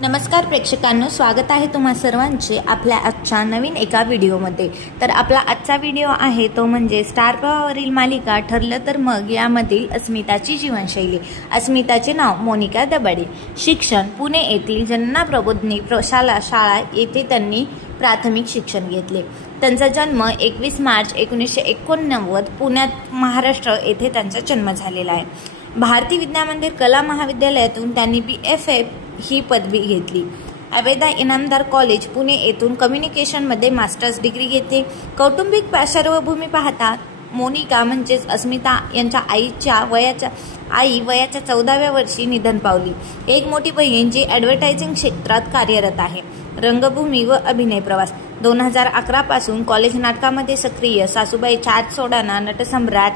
नमस्कार प्रेक्षकांनो, स्वागत आहे तुम्हा सर्वांचे आपल्या आजच्या नवीन एका व्हिडिओमध्ये। तर आपला आजचा व्हिडिओ आहे तो म्हणजे स्टार प्रवाहावरील मालिका ठरलं तर मग यामधील अस्मिताची जीवनशैली। अस्मिताचे नाव मोनिका दबाडे। शिक्षण पुणे येथील जनना प्रबोधिनी शाळा येथे त्यांनी प्राथमिक शिक्षण घेतले। त्यांचा जन्म 21 मार्च 1989 पुण्यात महाराष्ट्र येथे त्यांचा जन्म झालेला आहे। भारतीय विद्यामंदिर कला महाविद्यालयातून त्यांनी BFA ही पदवी घेतली। अवेदा इनामदार कॉलेज पुणे येथून कम्युनिकेशनमध्ये मास्टर्स डिग्री घेतली। कौटुंबिक पार्श्वभूमी पाहता मोनिका म्हणजेच अस्मिता यांच्या आई वयाच्या 14व्या वर्षी निधन पावली। एक मोठी बहीण जी ॲडव्हर्टायझिंग क्षेत्रात कार्यरत आहे। रंगभूमी व अभिनय प्रवास 2011 पासून कॉलेज नाटकामध्ये सक्रिय। सासूबाई चाट सोडाना, नटसम्राट,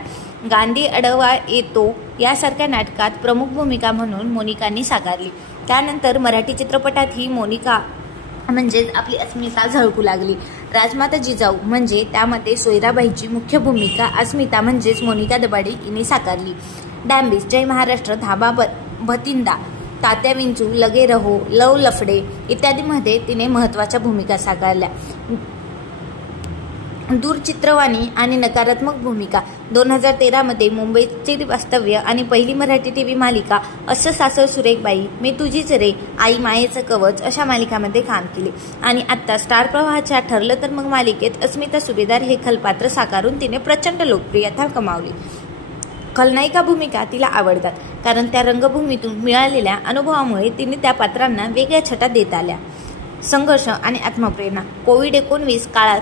गांधी अडवा येतो यासारख्या नाटकात प्रमुख भूमिका म्हणून मोनिकांनी साकारली। त्यानंतर मराठी चित्रपटातही मोनिका म्हणजेच आपली अस्मिता झळकू लागली। राजमाता जिजाऊ म्हणजे त्यामध्ये सोयराबाईची मुख्य भूमिका अस्मिता म्हणजेच मोनिका दबाडे हिने साकारली। डॅम्बिस, जय महाराष्ट्र, धाबा भतिंदा, तात्या विंचू, लगे रहो, लव लफडे इत्यादीमध्ये तिने महत्त्वाच्या भूमिका साकारल्या। दूरचित्रवाणी आणि नकारात्मक भूमिका 2013 मध्ये मुंबईचे वास्तव्य आणि पहिली मराठी टीव्ही मालिका असं सासर सुरेखबाई, मी तुझीच रे, आई मायेचं कवच अशा मालिकांमध्ये काम केले। आणि आता स्टार प्रवाहाच्या ठरलं तर मग मालिकेत अस्मिता सुभेदार हे खलपात्र साकारून तिने प्रचंड लोकप्रियता कमावली। खलनायिका भूमिका तिला आवडतात कारण त्या रंगभूमीतून मिळालेल्या अनुभवामुळे तिने त्या पात्रांना वेगळ्या छटा देत आल्या। संघर्ष आणि आत्मप्रेरणा कोविड-19 काळात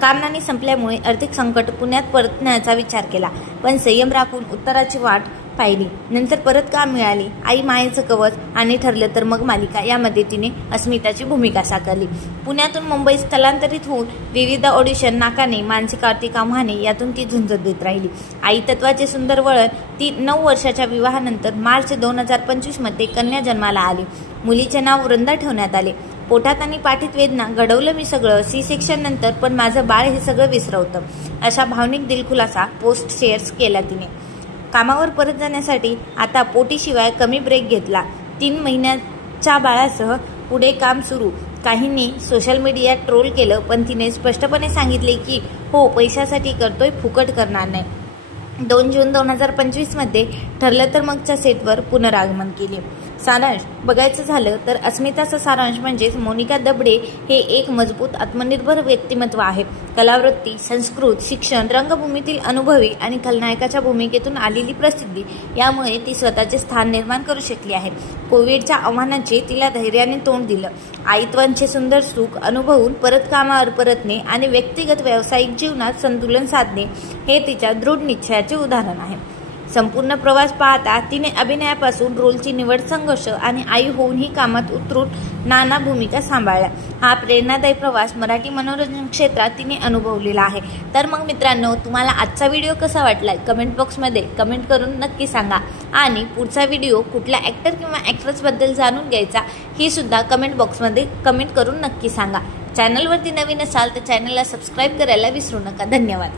कामनानी संपल्यामुळे आर्थिक संकट पुण्यात परतण्याचा विचार केला, पण संयम राखून उत्तराची वाट पाहिली। नंतर परत काम मिळाली। आई मायेचं कवच आणि ठरलं तर मग मालिका यामध्ये तिने अस्मिताची भूमिका साकारली। पुण्यातून मुंबईत स्थलांतरित होऊन विविध ऑडिशन नाकाने मानसिक आर्थिक आव्हाने यातून ती झुंजत देत राहिली। आई तत्वाचे सुंदर वळण ती 9 वर्षाच्या विवाहानंतर मार्च 2025 मध्ये कन्या जन्माला आली। मुलीचे नाव वृंदा ठेवण्यात आले। पोटात आणि पाठीत वेदना, घडवलं मी सगळं, C-सेक्शन नंतर, पण माझं बाळ हे सगळं विसरवतं अशा भावनिक दिलखुलासा पोस्ट शेअर्स केला तिने। कामावर परत जाण्यासाठी आता पोटीशिवाय कमी ब्रेक घेतला। 3 महिन्याच्या बाळासह पुढे काम सुरू। काहींनी सोशल मीडियात ट्रोल केलं, पण तिने स्पष्टपणे सांगितले की हो, पैशासाठी करतोय, फुकट करणार नाही। 2 जून 2025 मध्ये ठरलं तर मगच्या सेटवर पुनरागमन केले। सारांश बघायचं झालं तर अस्मिताचा सारांश म्हणजेच मोनिका दबाडे हे एक मजबूत आत्मनिर्भर व्यक्तिमत्व आहे। कलावृत्ती, संस्कृत, शिक्षण, रंगभूमीतील अनुभवी आणि खलनायकाच्या भूमिकेतून आलेली प्रसिद्धी यामुळे ती स्वतःचे स्थान निर्माण करू शकली आहे। कोविडच्या आव्हानाचे तिला धैर्याने तोंड दिलं। आईत्वांचे सुंदर सुख अनुभवून परत कामावर परतणे आणि व्यक्तिगत व्यावसायिक जीवनात संतुलन साधणे हे तिच्या दृढ निश्चयाचे उदाहरण आहे। संपूर्ण प्रवास पाहता तिने अभिनयापासून रोलची निवड, संघर्ष आणि आई होऊनही कामात उतरून नाना भूमिका सांभाळल्या। हा प्रेरणादायी प्रवास मराठी मनोरंजन क्षेत्रात तिने अनुभवलेला आहे। तर मग मित्रांनो, तुम्हाला आजचा व्हिडिओ कसा वाटलाय कमेंट बॉक्समध्ये कमेंट करून नक्की सांगा। आणि पुढचा व्हिडिओ कुठल्या ॲक्टर किंवा ॲक्ट्रेसबद्दल जाणून घ्यायचा ही सुद्धा कमेंट बॉक्समध्ये कमेंट करून नक्की सांगा। चॅनलवरती नवीन असाल तर चॅनलला सबस्क्राईब करायला विसरू नका। धन्यवाद।